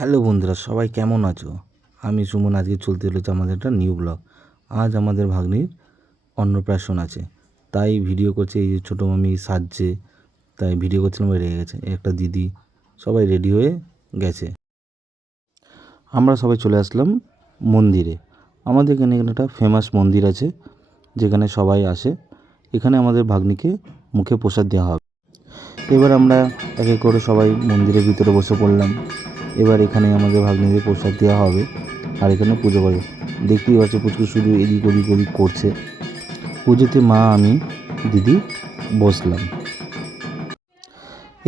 Hello বন্ধুরা, সবাই কেমন আছো? আমি সুমন। আজকে চলতে চলেছে আমাদের একটা নিউ ব্লগ। আজ আমাদের ভাগ্নির অন্নপ্রাশন আছে, তাই ভিডিও করছে। এই যে ছোটো মামি সাজছে, তাই ভিডিও করছিলাম, রেগে গেছে। একটা দিদি, সবাই রেডি হয়ে গেছে। আমরা সবাই চলে আসলাম মন্দিরে। আমাদের এখানে একটা ফেমাস মন্দির আছে, যেখানে সবাই আসে। এখানে আমাদের ভাগ্নিকে মুখে প্রসাদ দেওয়া হবে। এবার আমরা এক এক করে সবাই মন্দিরের ভিতরে বসে পড়লাম। এবার এখানে আমাদের ভাগ্নিদের প্রসাদ দেওয়া হবে, আর এখানে পুজো করে। দেখতেই পাচ্ছ পুচকু শুধু এদিক ওদিক ওদিক করছে। পুজোতে মা, আমি, দিদি বসলাম।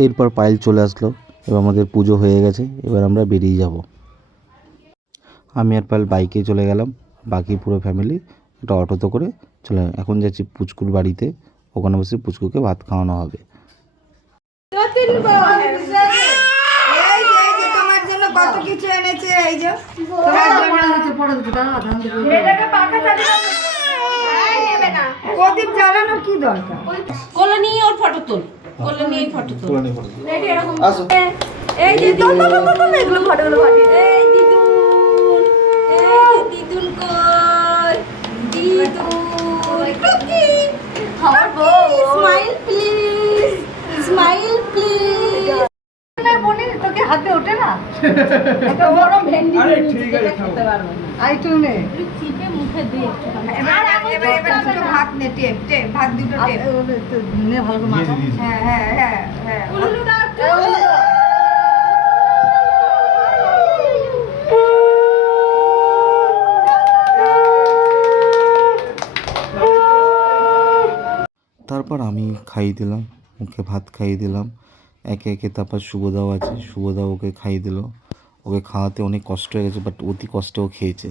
এরপর পায়েল চলে আসলো। এবার আমাদের পুজো হয়ে গেছে, এবার আমরা বেরিয়ে যাব। আমি আর পায়েল বাইকে চলে গেলাম, বাকি পুরো ফ্যামিলি একটা অটোতে করে চলে গেলাম। এখন যাচ্ছি পুচকুর বাড়িতে, ওখানে বসে পুচকুকে ভাত খাওয়ানো হবে। কত কিছু এনেছে, এই যে প্রদীপ জ্বালানোর কি দরকার? কোলে নিয়ে ওর ফটো তোল, কোলে নিয়ে ফটো তোল। এই যে এগুলো ফটোগুলো এই দিদুন, এই দিদুন কই, দিদুন টুকি, আমার বউ, স্মাইল প্লিজ, স্মাইল প্লিজ। না বনি, তোকে হাতে ওঠে না? একটা বড় ভেন্ডি যেটা খেতে পারবো না। আই টুনে চিপে মুখে দে একটু। এবার দুটো ভাগ নে, টেপ টেপ ভাগ, দুটো টেপ নে, ভালো করে মাখা। হ্যাঁ হ্যাঁ হ্যাঁ হ্যাঁ। উলুলু দাও একটু। তারপর আমি খাইয়ে দিলাম, ওকে ভাত খাইয়ে দিলাম একে একে। তারপর শুভদাও আছে, শুভদাও ওকে খাইয়ে দিল। ওকে খাওয়াতে অনেক কষ্ট হয়ে গেছে, বাট অতি কষ্টেও খেয়েছে।